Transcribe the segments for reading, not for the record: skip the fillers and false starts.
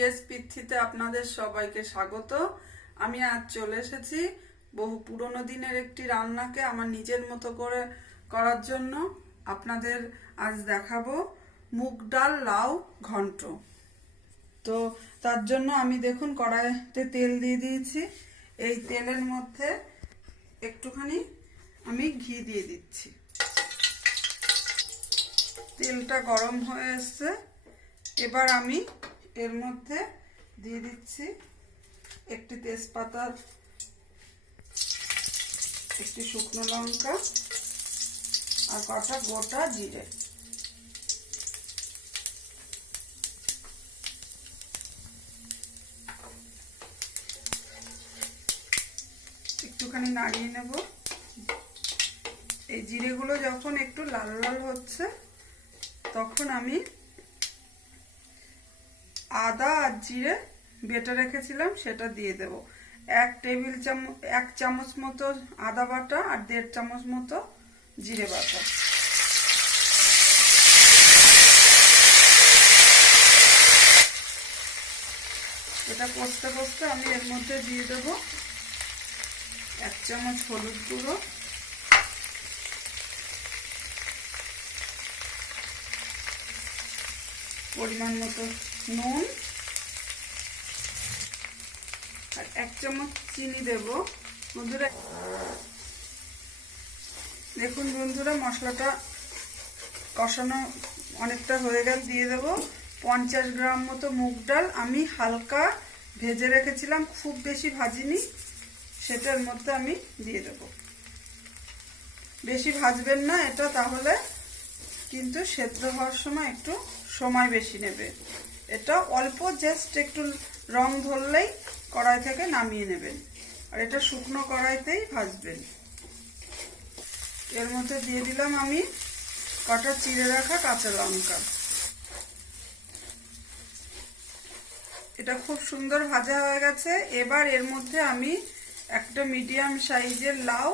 TSprithwiতে আপনাদের সবাইকে স্বাগত। আমি আজ চলে এসেছি বহু পুরনো দিনের একটি রান্নাকে আমার নিজের মতো করে করার জন্য। আপনাদের আজ দেখাবো মুগ ডাল লাউ ঘন্ট। তো তার জন্য আমি দেখুন কড়াইতে তেল দিয়ে দিয়েছি। এই তেলের মধ্যে একটুখানি আমি ঘি দিয়ে দিচ্ছি। তেলটা গরম হয়ে এসছে। এবার আমি এর মধ্যে দিয়ে দিচ্ছি একটি তেজপাতা, একটি শুকনো লঙ্কা আর কটা গোটা জিরে। একটুখানি নাড়িয়ে নেব। এই জিরেগুলো যখন একটু লাল লাল হচ্ছে তখন আমি আদা আর জিরে বেটে রেখেছিলাম সেটা দিয়ে দেব। 1 চামচ মতো আদা বাটা আর 1.5 চামচ মতো জিরে বাটা। এটা কষতে কষতে আমি এর মধ্যে দিয়ে দেব 1 চামচ হলুদ গুঁড়ো, পরিমাণ মতো নুন আর 1 চামচ চিনি দেব। বন্ধুরা দেখুন, বন্ধুরা মশলাটা কষানো অনেকটা হয়ে গেল। দিয়ে দেব 50 গ্রাম মতো মুগ ডাল। আমি হালকা ভেজে রেখেছিলাম, খুব বেশি ভাজিনি, সেটার মধ্যে আমি দিয়ে দেব। বেশি ভাজবেন না এটা, তাহলে কিন্তু সেদ্ধ হওয়ার সময় একটু সময় বেশি নেবে। এটা অল্প জাস্ট একটু রং ধরলেই কড়াই থেকে নামিয়ে নেবেন। আর এটা শুকনো কড়াইতেই ভাজবেন। এর মধ্যে দিয়ে দিলাম আমি কটা চিড়ে রাখা কাঁচা লঙ্কা। এটা খুব সুন্দর ভাজা হয়ে গেছে। এবার এর মধ্যে আমি একটা মিডিয়াম সাইজের লাউ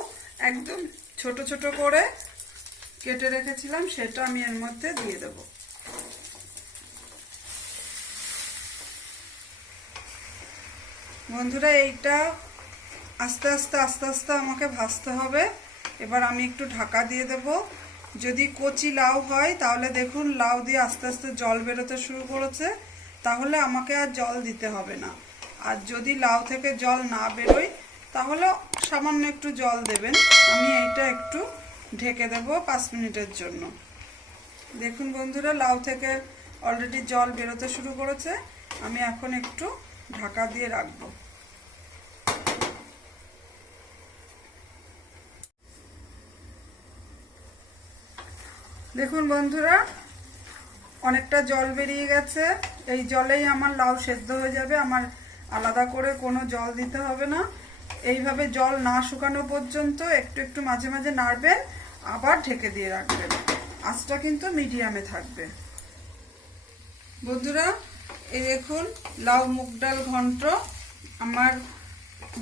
একদম ছোট ছোট করে কেটে রেখেছিলাম, সেটা আমি এর মধ্যে দিয়ে দেব। বন্ধুরা এইটা আস্তে আস্তে আমাকে ভাজতে হবে। এবার আমি একটু ঢাকা দিয়ে দেব। যদি কচি লাউ হয় তাহলে দেখুন লাউ দিয়ে আস্তে আস্তে জল বেরোতে শুরু করেছে, তাহলে আমাকে আর জল দিতে হবে না। আর যদি লাউ থেকে জল না বেরোয় তাহলে সামান্য একটু জল দেবেন। আমি এইটা একটু ঢেকে দেব 5 মিনিটের জন্য। দেখুন বন্ধুরা, লাউ থেকে অলরেডি জল বেরোতে শুরু করেছে। আমি এখন একটু ঢাকা দিয়ে রাখব। দেখুন বন্ধুরা, অনেকটা জল বেরিয়ে গেছে। এই জলেই আমার লাউ সেদ্ধ হয়ে যাবে। আমার আলাদা করে কোনো জল দিতে হবে না। এইভাবে জল না শুকানো পর্যন্ত একটু একটু মাঝে মাঝে নাড়বেন, আবার ঢেকে দিয়ে রাখবেন। আঁচটা কিন্তু মিডিয়ামে থাকবে। বন্ধুরা এই দেখুন লাউ মুগ ডাল ঘন্ট আমার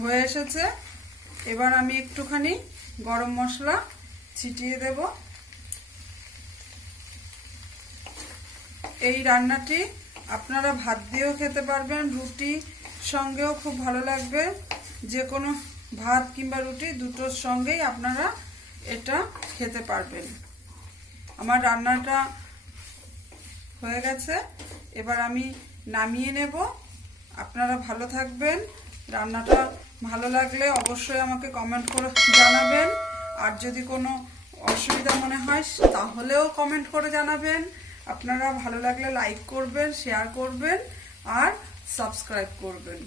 হয়ে এসেছে। এবার আমি একটুখানি গরম মশলা ছিটিয়ে দেব। এই রান্নাটি আপনারা ভাত দিয়েও খেতে পারবেন, রুটি সঙ্গেও খুব ভালো লাগবে। যে কোনো ভাত কিংবা রুটি দুটোর সঙ্গেই আপনারা এটা খেতে পারবেন। আমার রান্নাটা হয়ে গেছে। এবার আমি নামিয়ে নেব। আপনারা ভালো থাকবেন। রান্নাটা ভালো লাগলে অবশ্যই আমাকে কমেন্ট করে জানাবেন। আর যদি কোনো অসুবিধা মনে হয় তাহলেও কমেন্ট করে জানাবেন। আপনারা ভালো লাগলে লাইক করবেন, শেয়ার করবেন আর সাবস্ক্রাইব করবেন।